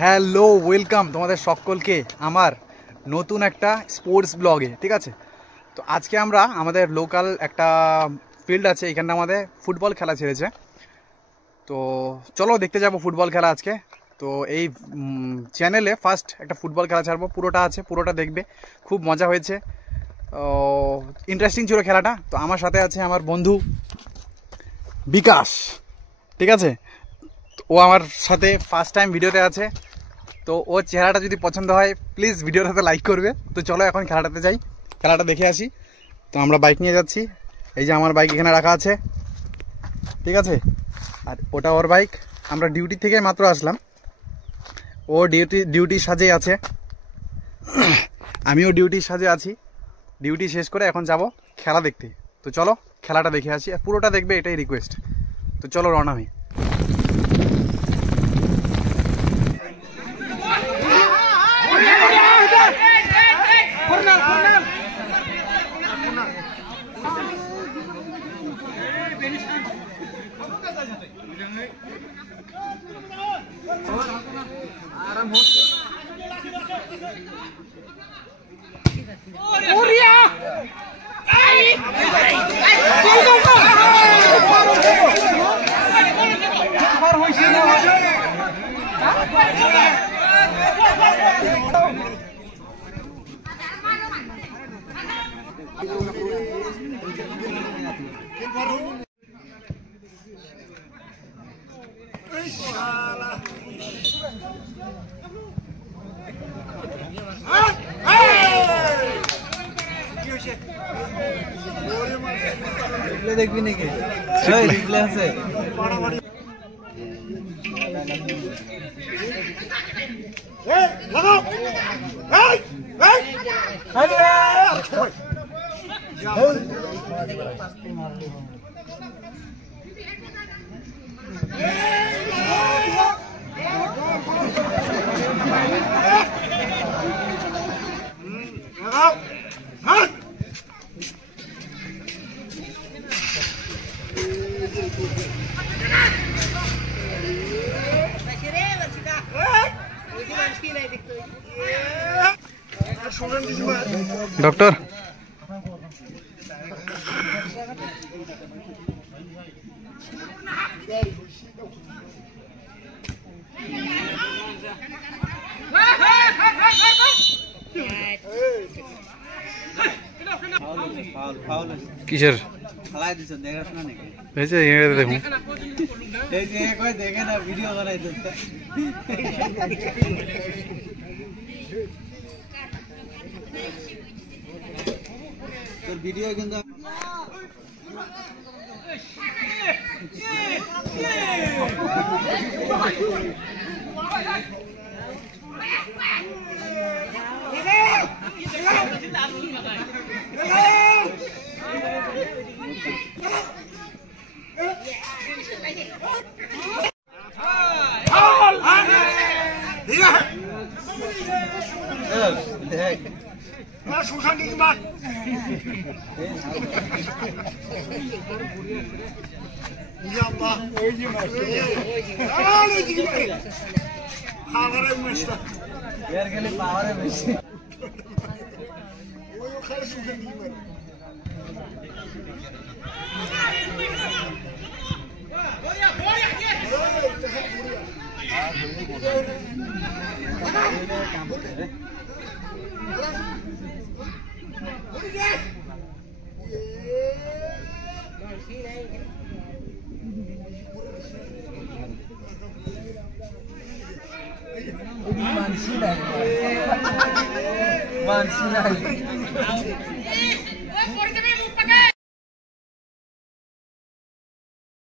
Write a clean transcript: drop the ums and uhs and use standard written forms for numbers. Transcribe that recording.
Hello, welcome তোমাদের সকলকে আমার নতুন একটা স্পোর্টস ব্লগে। ঠিক আছে, তো আজকে আমরা আমাদের লোকাল একটা ফিল্ড আছে, এখানটা আমাদের ফুটবল খেলা ছেড়েছে। তো চলো দেখতে যাবো ফুটবল খেলা আজকে। তো এই চ্যানেলে ফার্স্ট একটা ফুটবল খেলা ছাড়বো, পুরোটা আছে, পুরোটা দেখবে। খুব মজা হয়েছে, ইন্টারেস্টিং ছিল খেলাটা। তো আমার সাথে আছে আমার বন্ধু বিকাশ। ঠিক আছে, ও আমার সাথে ফার্স্ট টাইম ভিডিওতে আছে। তো ওর চেহারাটা যদি পছন্দ হয় প্লিজ ভিডিওটাতে লাইক করবে। তো চলো এখন খেলাটাতে যাই, খেলাটা দেখে আসি। তো আমরা বাইক নিয়ে যাচ্ছি, এই যে আমার বাইক এখানে রাখা আছে। ঠিক আছে, আর ওটা ওর বাইক। আমরা ডিউটি থেকে মাত্র আসলাম, ও ডিউটির সাজেই আছে, আমিও ডিউটির সাজে আছি। ডিউটি শেষ করে এখন যাব খেলা দেখতে। তো চলো খেলাটা দেখে আসি, আর পুরোটা দেখবে এটাই রিকোয়েস্ট। তো চলো রওনা হই। দেখবি নাকি রিপ্লে আছে? ডক্টর কিসের দেখুন? দেখে না, ভিডিও বানাই তোর ভিডিও কিন্তু Mansinay.